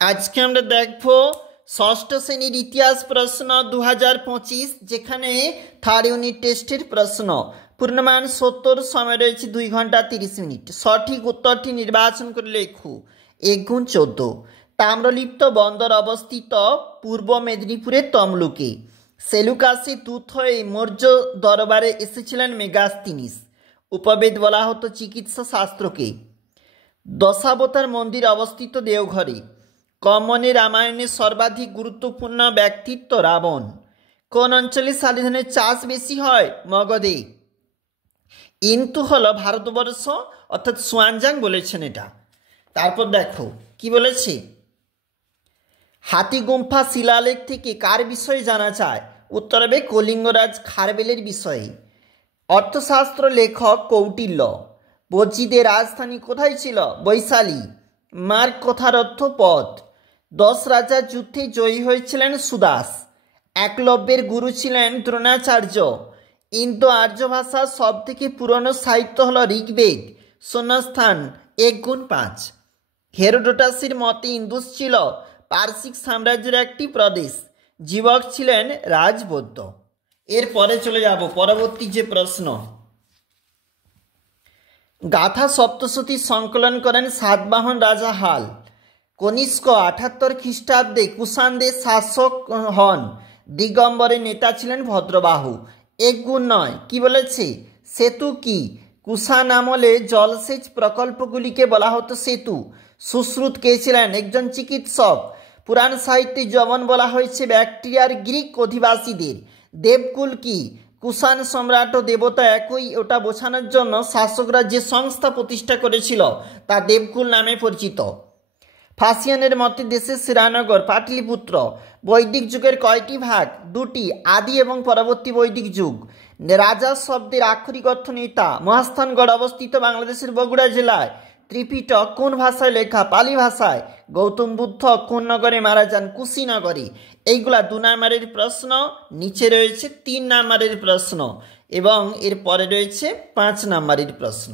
আজকে আমরা দেখব ষষ্ঠ শ্রেণীর ইতিহাস প্রশ্ন 2025, যেখানে থার্ড ইউনিট টেস্টের প্রশ্ন। পূর্ণমান 70, সময় রয়েছে 2 ঘন্টা 30 মিনিট। সঠিক উত্তরটি নির্বাচন করে লেখু। 1 গুণ 14। তাম্রলিপ্ত বন্দর অবস্থিত পূর্ব মেদিনীপুরের তমলুকে। সেলুকাসে দূত হয়ে মৌর্য দরবারে এসেছিলেন মেগাস্তিনিস। উপবেদ বলা হতো চিকিৎসা শাস্ত্রকে। দশাবতার মন্দির অবস্থিত দেওঘরে। কমনে রামায়ণের সর্বাধিক গুরুত্বপূর্ণ ব্যক্তিত্ব রাবণ। কোন অঞ্চলে শালি ধানের চাষ বেশি হয়? মগধে। ইন্তু হলো ভারতবর্ষ, অর্থাৎ সুয়ানজাং বলেছেন এটা। তারপর দেখো কি বলেছে, হাতিগুম্ফা শিলালেখ থেকে কার বিষয়ে জানা যায়? উত্তর হবে কলিঙ্গরাজ খারবেলের বিষয়ে। অর্থশাস্ত্র লেখক কৌটিল্য। বজ্জিদের রাজধানী কোথায় ছিল? বৈশালী। মার্গ কথার অর্থ পথ। 10 রাজার যুদ্ধে জয়ী হয়েছিলেন সুদাস। একলব্যের গুরু ছিলেন দ্রোণাচার্য। ইন্দো আর্য ভাষার সব থেকে পুরনো সাহিত্য হল ঋগ্বেদ। শূন্যস্থান 1 গুণ 5। হেরোডোটাসের মতে ইন্দুস ছিল পার্সিক সাম্রাজ্যের একটি প্রদেশ। জীবক ছিলেন রাজবৈদ্য। এরপরে চলে যাব পরবর্তী যে প্রশ্ন। গাথা সপ্তশতী সংকলন করেন সাতবাহন রাজা হাল। কনিষ্ক 78 খ্রিস্টাব্দে কুষাণদের শাসক হন। দিগম্বরের নেতা ছিলেন ভদ্রবাহু। 1 গুণ 9। কি বলেছে? সেতু কি? কুষাণ আমলে জলসেচ প্রকল্পগুলিকে বলা হতো সেতু। সুশ্রুত কে ছিলেন? একজন চিকিৎসক। পুরাণ সাহিত্যে যবন বলা হয়েছে ব্যাকটেরিয়ার গ্রিক অধিবাসীদের। দেবকুল কি? কুষাণ সম্রাট ও দেবতা একই, ওটা বোঝানোর জন্য শাসকরা যে সংস্থা প্রতিষ্ঠা করেছিল তা দেবকুল নামে পরিচিত। ফাসিয়ানের মতে দেশের শ্রীরানগর পাটলিপুত্র। বৈদিক যুগের কয়টি ভাগ? 2টি, আদি এবং পরবর্তী বৈদিক যুগ। রাজা শব্দের আক্ষরিক অর্থ নেতা। মহাস্থানগড় অবস্থিত বাংলাদেশের বগুড়া জেলায়। ত্রিপিটক কোন ভাষায় লেখা? পালি ভাষায়। গৌতম বুদ্ধ কোন নগরে মারা যান? কুশিনগরে। এইগুলা 2 নাম্বারের প্রশ্ন। নিচে রয়েছে 3 নাম্বারের প্রশ্ন এবং এরপরে রয়েছে 5 নাম্বারের প্রশ্ন।